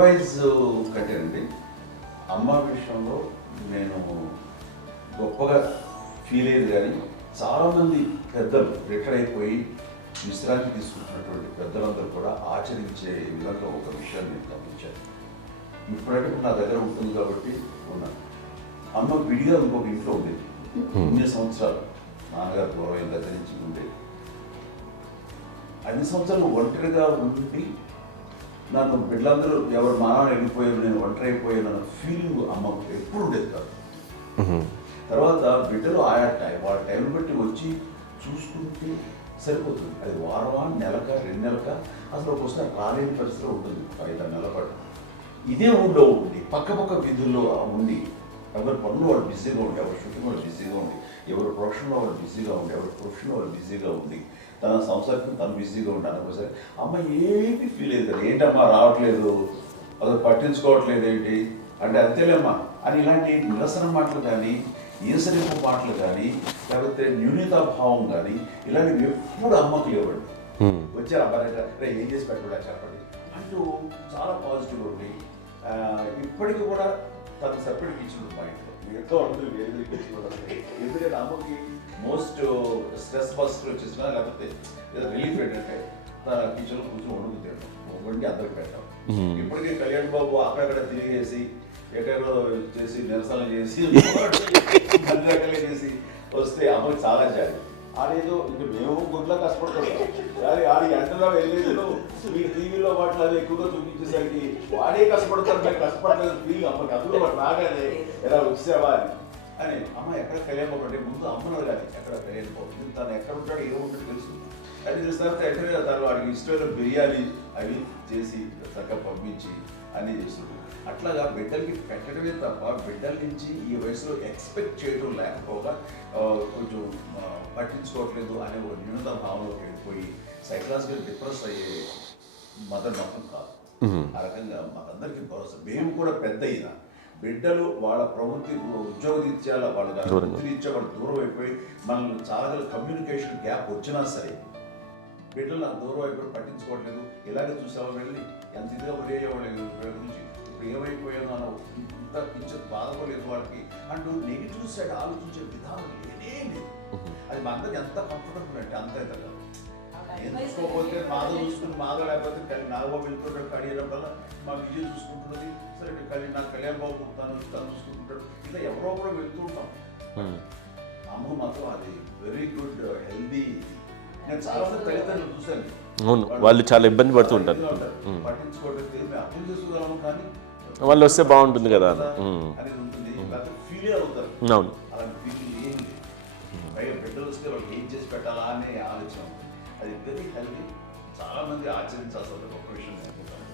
Advise కట్టేనండి. అమ్మ విషయంలో నేను గొప్పగా ఫీల్ అయ్యేది, కానీ చాలామంది పెద్దలు రిటైర్ అయిపోయి విశ్రాంతి తీసుకుంటున్నటువంటి పెద్దలందరూ కూడా ఆచరించే విధంగా ఒక విషయాన్ని నేను గమనించాను. ఇప్పుడంటే నా దగ్గర ఉంటుంది కాబట్టి ఉన్నాను. అమ్మ విడిగా ఇంకొక ఇంట్లో ఉండేది. ఇన్ని సంవత్సరాలు నాన్నగారు పూర్వం దగ్గర నుంచి ఉండేది. అన్ని సంవత్సరాలు ఒంటరిగా ఉండి నన్ను బిడ్డలందరూ ఎవరు మానవ వెళ్ళిపోయారు, నేను ఒంటరి అయిపోయాను అన్న ఫీలింగ్ అమ్మకు ఎప్పుడు ఉండేది కాదు. తర్వాత బిడ్డలు ఆయా వాళ్ళ టైం బట్టి వచ్చి చూసుకుంటే సరిపోతుంది. అది వారమా, నెలక, 2 నెలక, అసలు ఒకసారి రాలేని పరిస్థితిలో ఉంటుంది. 5-6 నెలల పాటు ఇదే ఊళ్ళో ఉండి పక్క వీధుల్లో ఉండి ఎవరి పనులు వాళ్ళు బిజీగా ఉండి, ఎవరి షూటింగ్ వాళ్ళు బిజీగా ఉండి, ఎవరి ప్రొఫెషన్లో వాళ్ళు బిజీగా ఉండి, ఎవరి ప్రొఫెషన్లో వాళ్ళు బిజీగా ఉండి, తన సంసారం తను బిజీగా ఉంటాను. ఒకసారి అమ్మ ఏమీ ఫీల్ అయ్యేది కదా, ఏంటమ్మా రావట్లేదు, అసలు పట్టించుకోవట్లేదు ఏంటి అంటే, అంతేలేమ్మా అని ఇలాంటి నిరసన మాటలు కానీ, ఈసరింపు మాటలు కానీ, లేకపోతే న్యూనతాభావం కానీ ఇలాంటివి ఎప్పుడు అమ్మకు లేవండి. వచ్చారు అబ్బాయి ఏం చేసి పెట్టడా చెప్పండి అంటూ చాలా పాజిటివ్గా ఉండి, ఇప్పటికీ కూడా తను సపరేట్ కిచెన్ మా ఇంట్లో ఎంతో ఉంటుంది, వేరే కిచెన్ ఉంటుంది. ఎందుకంటే అమ్మకి మోస్ట్ స్ట్రెస్ బస్టర్ వచ్చేసినా లేకపోతే ఏదో రిలీఫ్ ఏంటంటే తన కిచెన్లో కూర్చొని వండి అందరికి పెట్టాం. ఇప్పటికీ కళ్యాణ్ బాబు అక్కడక్కడ తిరిగేసి ఎక్కడో చేసి నిరసన చేసి అన్ని రకాలుగా చేసి వస్తే అమ్మకి చాలా జాలి. ఆడేదో ఇంక మేము గుడ్లా కష్టపడుతున్నాం, కానీ ఆడి ఎంతలో వెళ్ళేదో మీ టీవీలో వాటిలో అది ఎక్కువగా చూపించేసరికి వాడే కష్టపడతారు, మేము కష్టపడలేదు ఫీల్ అమ్మకి. అందులో వాడు రాగానే ఎలా వచ్చావా అని అమ్మ ఎక్కడ కళ్యాణ్ బాబు అంటే ముందు అమ్మను అడగాలి ఎక్కడ కళ్యాణ్ బాబు, తను ఎక్కడ ఉంటాడో ఏముంటుందో తెలుసు. అది తెలిసిన తర్వాత ఎక్కడ తను వాడికి ఇష్టమైన బిర్యానీ అవి చేసి చక్కగా పంపించి అన్నీ చేస్తుంది. అట్లాగా బిడ్డలకి పెట్టడమే తప్ప బిడ్డల నుంచి ఈ వయసులో ఎక్స్పెక్ట్ చేయడం లేకపోగా కొంచెం పట్టించుకోవట్లేదు అనే ఒక న్యూనత భావంలోకి వెళ్ళిపోయి సైకలాజికల్ డిప్రెస్ అయ్యే మదర్ మాత్రం కాదు. ఆ రకంగా మాకందరికీ భరోసా. మేము కూడా పెద్ద అయినా బిడ్డలు వాళ్ళ ప్రవృత్తి ఉద్యోగరీత్యాల వాళ్ళ వృత్తిరీత్యా వాళ్ళు దూరం అయిపోయి మనల్ని చాలా కమ్యూనికేషన్ గ్యాప్ వచ్చినా సరే బిడ్డలు నాకు దూరం అయిపోయి పట్టించుకోవట్లేదు. ఇలాగే చూసావా వెళ్ళి ఎంత ఇదిగా వదిలేయేవాళ్ళు గురించి ఇప్పుడు ఏమైపోయానో అని ఇంత కించెం బాధపడలేదు వాళ్ళకి అంటూ నెగిటివ్ సైడ్ ఆలోచించే విధానం లేనే లేదు. అది మా అందరికి ఎంత కంఫర్టబుల్ అంటే అంత అయితే ఎందుకోకపోతే మాధవ చూసుకుని మాధవ లేకపోతే నాగబాబు వెళ్తుంటాడు కడియడం మా విజయ్ చూసుకుంటున్నది సరే నాకు కళ్యాణ్ బాబు తను చూసుకుంటుంటాడు. ఇలా ఎవరో కూడా వెళ్తూ ఉంటాం. అమ్మ మాత్రం అది వెరీ గుడ్ హెల్దీ. నేను చాలా మంది తల్లిదండ్రులు చూశాను, అవును వాళ్ళు చాలా ఇబ్బంది పడుతూ ఉంటారు, పట్టించుకోవట్లేదు అర్థం చేసుకున్నాము కానీ వాళ్ళు వస్తే బాగుంటుంది కదా అనేది ఉంటుంది. ఫీల్ అవుతారు. అవును అలాంటి ఫీలింగ్ ఏం లేదు. పైగా బిడ్డలు వస్తే వాళ్ళకి ఏం చేసి పెట్టాలా అనే ఆలోచన. అది వెరీ హెల్దీ. చాలా మంది ఆచరించాల్సిన గొప్ప విషయం అనుకుంటాను.